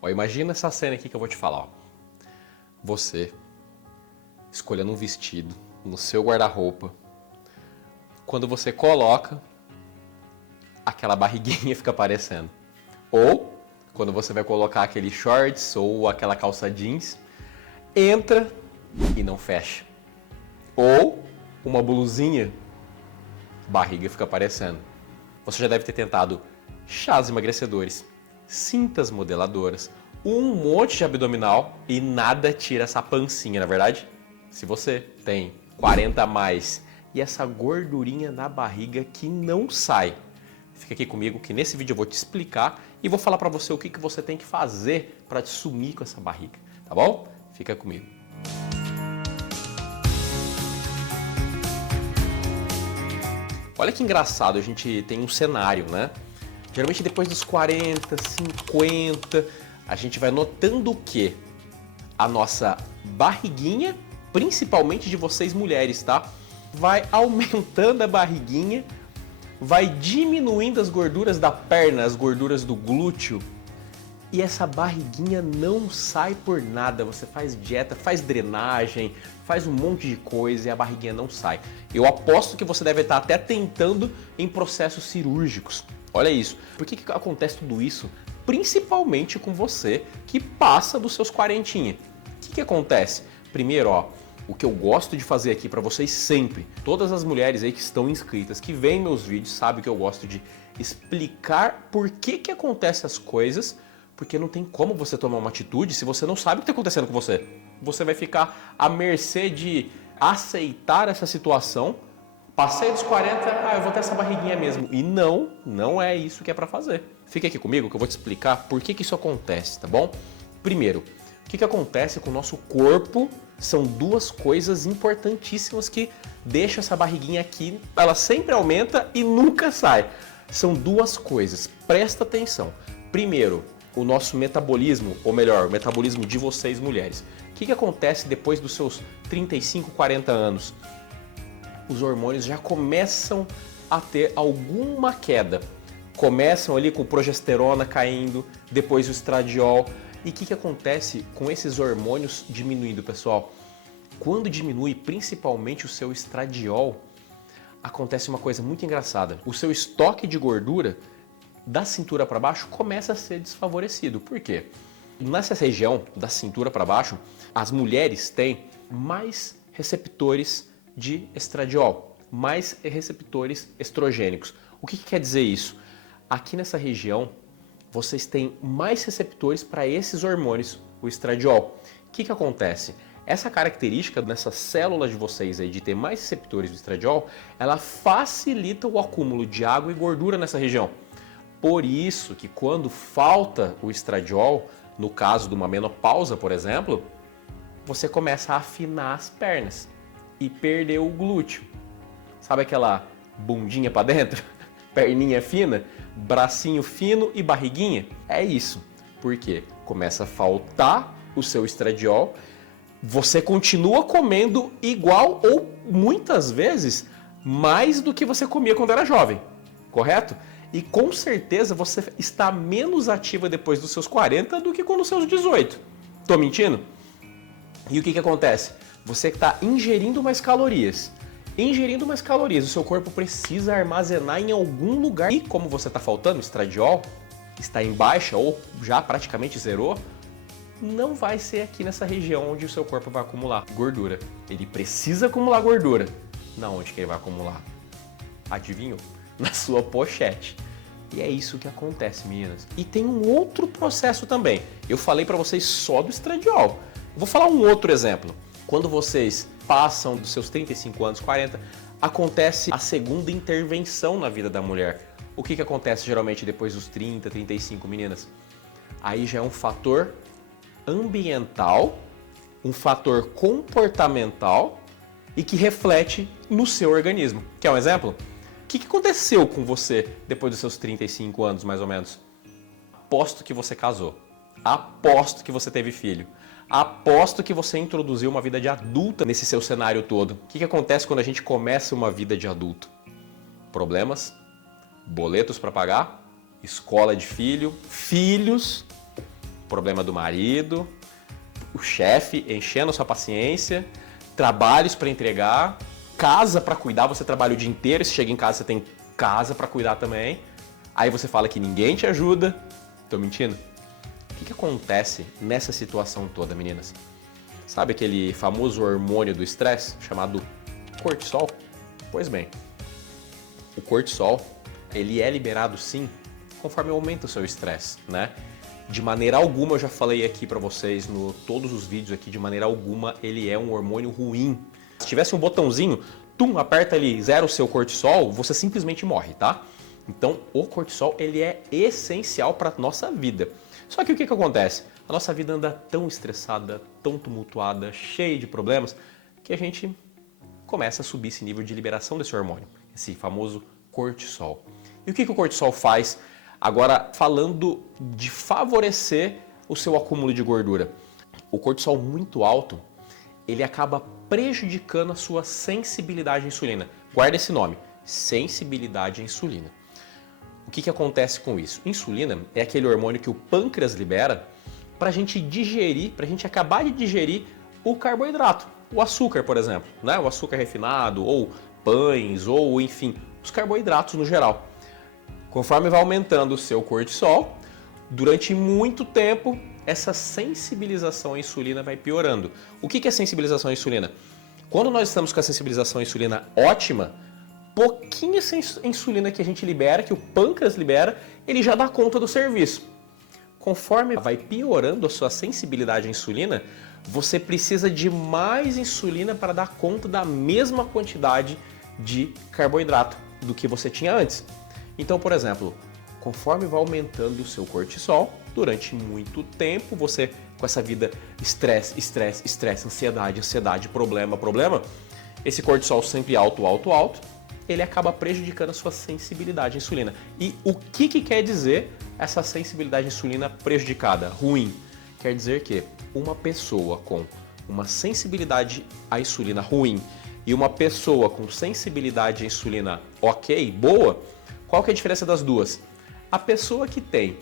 Ó, imagina essa cena aqui que eu vou te falar. Ó. Você escolhendo um vestido no seu guarda-roupa. Quando você coloca, aquela barriguinha fica aparecendo. Ou, quando você vai colocar aquele shorts ou aquela calça jeans, entra e não fecha. Ou, uma blusinha, barriga fica aparecendo. Você já deve ter tentado chás emagrecedores, cintas modeladoras, um monte de abdominal e nada tira essa pancinha, na verdade? Se você tem 40 a mais e essa gordurinha na barriga que não sai, fica aqui comigo que nesse vídeo eu vou te explicar e vou falar pra você o que você tem que fazer para te sumir com essa barriga, tá bom? Fica comigo. Olha que engraçado, a gente tem um cenário, né? Geralmente depois dos 40, 50, a gente vai notando o quê? A nossa barriguinha, principalmente de vocês mulheres, tá? Vai aumentando a barriguinha, vai diminuindo as gorduras da perna, as gorduras do glúteo. E essa barriguinha não sai por nada. Você faz dieta, faz drenagem, faz um monte de coisa e a barriguinha não sai. Eu aposto que você deve estar até tentando em processos cirúrgicos. Olha isso. Por que acontece tudo isso? Principalmente com você que passa dos seus 40. O que acontece? Primeiro, ó, o que eu gosto de fazer aqui para vocês sempre, todas as mulheres aí que estão inscritas, que veem meus vídeos, sabem que eu gosto de explicar por que acontecem as coisas, porque não tem como você tomar uma atitude se você não sabe o que está acontecendo com você. Você vai ficar à mercê de aceitar essa situação. Passei dos 40, eu vou ter essa barriguinha mesmo. E não é isso que é para fazer. Fica aqui comigo que eu vou te explicar por que isso acontece, tá bom? Primeiro, o que acontece com o nosso corpo são duas coisas importantíssimas que deixam essa barriguinha aqui, ela sempre aumenta e nunca sai. São duas coisas, presta atenção. Primeiro, o nosso metabolismo, ou melhor, o metabolismo de vocês mulheres. O que acontece depois dos seus 35, 40 anos? Os hormônios já começam a ter alguma queda. Começam ali com progesterona caindo, depois o estradiol. E o que acontece com esses hormônios diminuindo, pessoal? Quando diminui principalmente o seu estradiol, acontece uma coisa muito engraçada. O seu estoque de gordura da cintura para baixo começa a ser desfavorecido. Por quê? Nessa região da cintura para baixo, as mulheres têm mais receptores de estradiol, mais receptores estrogênicos. O que quer dizer isso? Aqui nessa região, vocês têm mais receptores para esses hormônios, o estradiol. O que acontece? Essa característica nessas células de vocês aí de ter mais receptores do estradiol, ela facilita o acúmulo de água e gordura nessa região. Por isso que quando falta o estradiol, no caso de uma menopausa, por exemplo, você começa a afinar as pernas e perder o glúteo. Sabe aquela bundinha para dentro? Perninha fina, bracinho fino e barriguinha? É isso. Porque começa a faltar o seu estradiol, você continua comendo igual ou muitas vezes mais do que você comia quando era jovem, correto? E com certeza você está menos ativa depois dos seus 40 do que com os seus 18. Tô mentindo? E o que acontece? Você está ingerindo mais calorias. Ingerindo mais calorias, o seu corpo precisa armazenar em algum lugar. E como você está faltando estradiol, está em baixa ou já praticamente zerou, não vai ser aqui nessa região onde o seu corpo vai acumular gordura. Ele precisa acumular gordura. Na onde que ele vai acumular? Adivinhou? Na sua pochete. E é isso que acontece, meninas. E tem um outro processo também. Eu falei para vocês só do estradiol. Vou falar um outro exemplo. Quando vocês passam dos seus 35 anos, 40, acontece a segunda intervenção na vida da mulher. O que acontece geralmente depois dos 30, 35, meninas? Aí já é um fator ambiental, um fator comportamental e que reflete no seu organismo. Quer um exemplo? O que aconteceu com você depois dos seus 35 anos, mais ou menos? Aposto que você casou. Aposto que você teve filho. Aposto que você introduziu uma vida de adulta nesse seu cenário todo. O que acontece quando a gente começa uma vida de adulto? Problemas, boletos para pagar, escola de filho, filhos, problema do marido, o chefe enchendo a sua paciência, trabalhos para entregar, casa para cuidar, você trabalha o dia inteiro, se chega em casa você tem casa para cuidar também. Aí você fala que ninguém te ajuda. Tô mentindo? O que acontece nessa situação toda, meninas? Sabe aquele famoso hormônio do estresse chamado cortisol? Pois bem, o cortisol, ele é liberado sim, conforme aumenta o seu estresse, né? De maneira alguma, eu já falei aqui pra vocês todos os vídeos aqui, de maneira alguma ele é um hormônio ruim. Se tivesse um botãozinho, aperta ali, zera o seu cortisol, você simplesmente morre, tá? Então, o cortisol, ele é essencial para nossa vida. Só que o que acontece? A nossa vida anda tão estressada, tão tumultuada, cheia de problemas, que a gente começa a subir esse nível de liberação desse hormônio, esse famoso cortisol. E o que o cortisol faz? Agora, falando de favorecer o seu acúmulo de gordura. O cortisol muito alto, ele acaba prejudicando a sua sensibilidade à insulina. Guarda esse nome, sensibilidade à insulina. O que acontece com isso? Insulina é aquele hormônio que o pâncreas libera para a gente digerir, para a gente acabar de digerir o carboidrato. O açúcar, por exemplo, né? O açúcar refinado, ou pães, ou enfim, os carboidratos no geral. Conforme vai aumentando o seu cortisol, durante muito tempo, essa sensibilização à insulina vai piorando. O que é sensibilização à insulina? Quando nós estamos com a sensibilização à insulina ótima, pouquinha insulina que a gente libera, que o pâncreas libera, ele já dá conta do serviço. Conforme vai piorando a sua sensibilidade à insulina, você precisa de mais insulina para dar conta da mesma quantidade de carboidrato do que você tinha antes. Então, por exemplo, conforme vai aumentando o seu cortisol, durante muito tempo, você com essa vida estresse, ansiedade, problema, esse cortisol sempre alto, ele acaba prejudicando a sua sensibilidade à insulina. E o que quer dizer essa sensibilidade à insulina prejudicada, ruim? Quer dizer que uma pessoa com uma sensibilidade à insulina ruim e uma pessoa com sensibilidade à insulina ok, boa, qual que é a diferença das duas? A pessoa que tem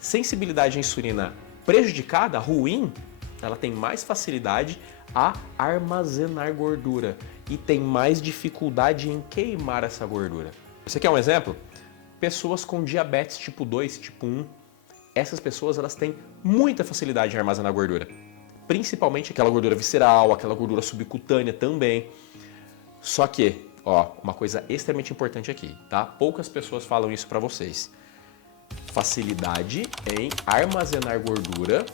sensibilidade à insulina prejudicada, ruim, ela tem mais facilidade a armazenar gordura e tem mais dificuldade em queimar essa gordura. Você quer um exemplo? Pessoas com diabetes tipo 2, tipo 1, essas pessoas elas têm muita facilidade em armazenar gordura. Principalmente aquela gordura visceral, aquela gordura subcutânea também. Só que, uma coisa extremamente importante aqui, tá? Poucas pessoas falam isso pra vocês. Facilidade em armazenar gordura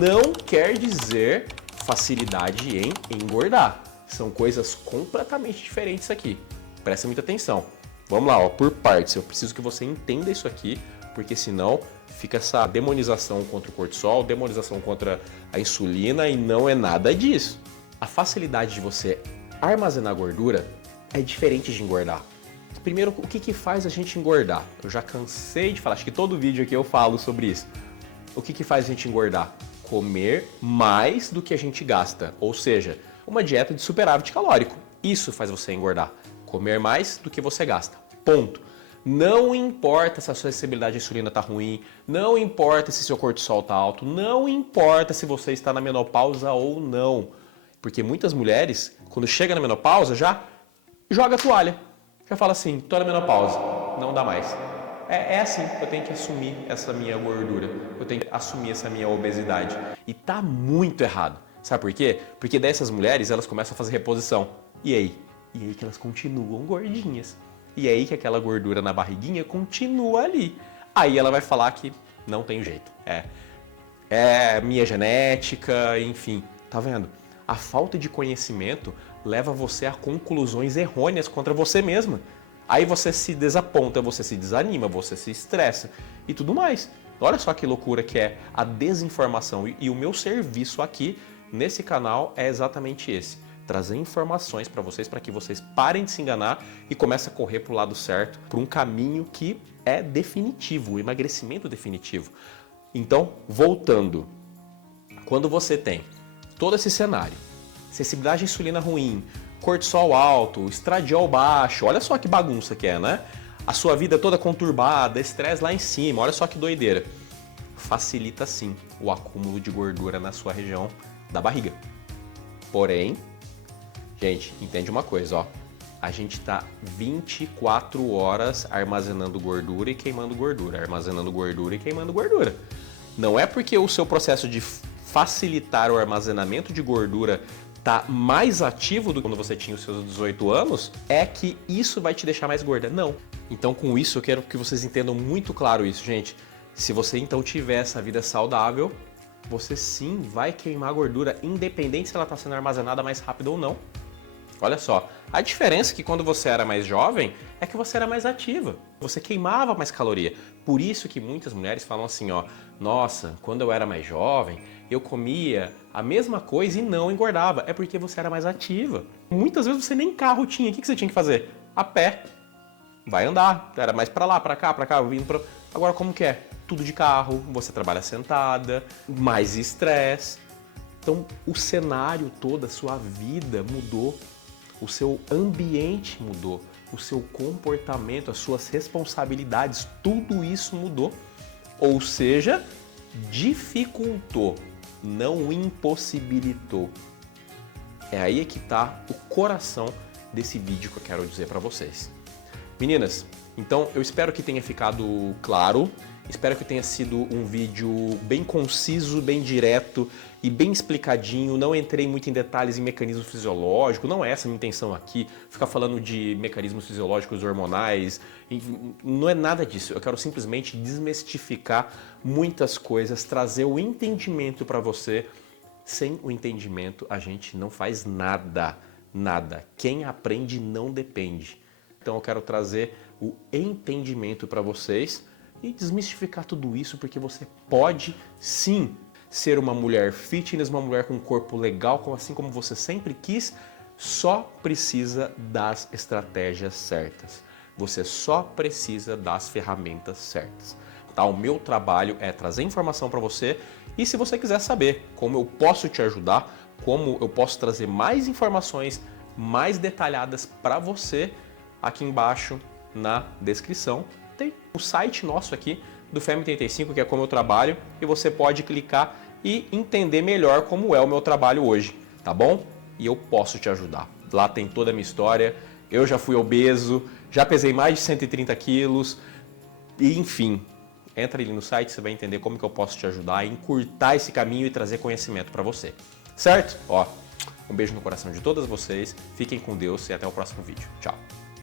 não quer dizer facilidade em engordar. São coisas completamente diferentes aqui. Presta muita atenção. Vamos lá, por partes. Eu preciso que você entenda isso aqui, porque senão fica essa demonização contra o cortisol, demonização contra a insulina e não é nada disso. A facilidade de você armazenar gordura é diferente de engordar. Primeiro, o que faz a gente engordar? Eu já cansei de falar, acho que todo vídeo aqui eu falo sobre isso. O que faz a gente engordar? Comer mais do que a gente gasta, ou seja, uma dieta de superávit calórico. Isso faz você engordar. Comer mais do que você gasta. Ponto. Não importa se a sua sensibilidade à insulina está ruim, não importa se seu cortisol está alto, não importa se você está na menopausa ou não. Porque muitas mulheres, quando chega na menopausa, já joga a toalha. Já fala assim, tô na menopausa, não dá mais. É assim, eu tenho que assumir essa minha gordura, eu tenho que assumir essa minha obesidade. E tá muito errado. Sabe por quê? Porque dessas mulheres, elas começam a fazer reposição. E aí? E aí que elas continuam gordinhas. E aí que aquela gordura na barriguinha continua ali. Aí ela vai falar que não tem jeito. É minha genética, enfim. Tá vendo? A falta de conhecimento leva você a conclusões errôneas contra você mesma. Aí você se desaponta, você se desanima, você se estressa e tudo mais. Olha só que loucura que é a desinformação. E o meu serviço aqui nesse canal é exatamente esse. Trazer informações para que vocês parem de se enganar e comecem a correr para o lado certo, para um caminho que é definitivo, o emagrecimento definitivo. Então, voltando, quando você tem todo esse cenário, sensibilidade à insulina ruim, cortisol alto, estradiol baixo, olha só que bagunça que é, né? A sua vida toda conturbada, estresse lá em cima, olha só que doideira. facilita sim o acúmulo de gordura na sua região da barriga. Porém, gente, entende uma coisa, ó. A gente tá 24 horas armazenando gordura e queimando gordura, armazenando gordura e queimando gordura. Não é porque o seu processo de facilitar o armazenamento de gordura tá mais ativo do que quando você tinha os seus 18 anos, é que isso vai te deixar mais gorda. Não. Então, com isso, eu quero que vocês entendam muito claro isso, gente. Se você então tiver essa vida saudável, você sim vai queimar gordura, independente se ela está sendo armazenada mais rápido ou não. Olha só, a diferença é que quando você era mais jovem é que você era mais ativa, você queimava mais caloria. Por isso que muitas mulheres falam assim, ó, nossa, quando eu era mais jovem, eu comia a mesma coisa e não engordava. É porque você era mais ativa. Muitas vezes você nem carro tinha. O que você tinha que fazer? A pé. Vai andar. Era mais pra lá, pra cá, vindo pra... Agora como que é? Tudo de carro, você trabalha sentada, mais estresse. Então o cenário todo, a sua vida mudou. O seu ambiente mudou, o seu comportamento, as suas responsabilidades, tudo isso mudou. Ou seja, dificultou, não impossibilitou. É aí que está o coração desse vídeo que eu quero dizer para vocês. Meninas, então eu espero que tenha ficado claro, espero que tenha sido um vídeo bem conciso, bem direto e bem explicadinho. Não entrei muito em detalhes em mecanismo fisiológico, não é essa a minha intenção aqui, ficar falando de mecanismos fisiológicos hormonais, não é nada disso. Eu quero simplesmente desmistificar muitas coisas, trazer o entendimento para você. Sem o entendimento a gente não faz nada, nada. Quem aprende não depende. Então eu quero trazer o entendimento para vocês e desmistificar tudo isso, porque você pode sim ser uma mulher fitness, uma mulher com um corpo legal, assim como você sempre quis, só precisa das estratégias certas. Você só precisa das ferramentas certas. Tá? O meu trabalho é trazer informação para você e se você quiser saber como eu posso te ajudar, como eu posso trazer mais informações mais detalhadas para você, aqui embaixo na descrição tem o site nosso aqui do FEM35, que é como eu trabalho, e você pode clicar e entender melhor como é o meu trabalho hoje, tá bom? E eu posso te ajudar. Lá tem toda a minha história, eu já fui obeso, já pesei mais de 130 quilos, e enfim, entra ali no site, você vai entender como que eu posso te ajudar a encurtar esse caminho e trazer conhecimento para você, certo? Ó, um beijo no coração de todas vocês, fiquem com Deus e até o próximo vídeo. Tchau!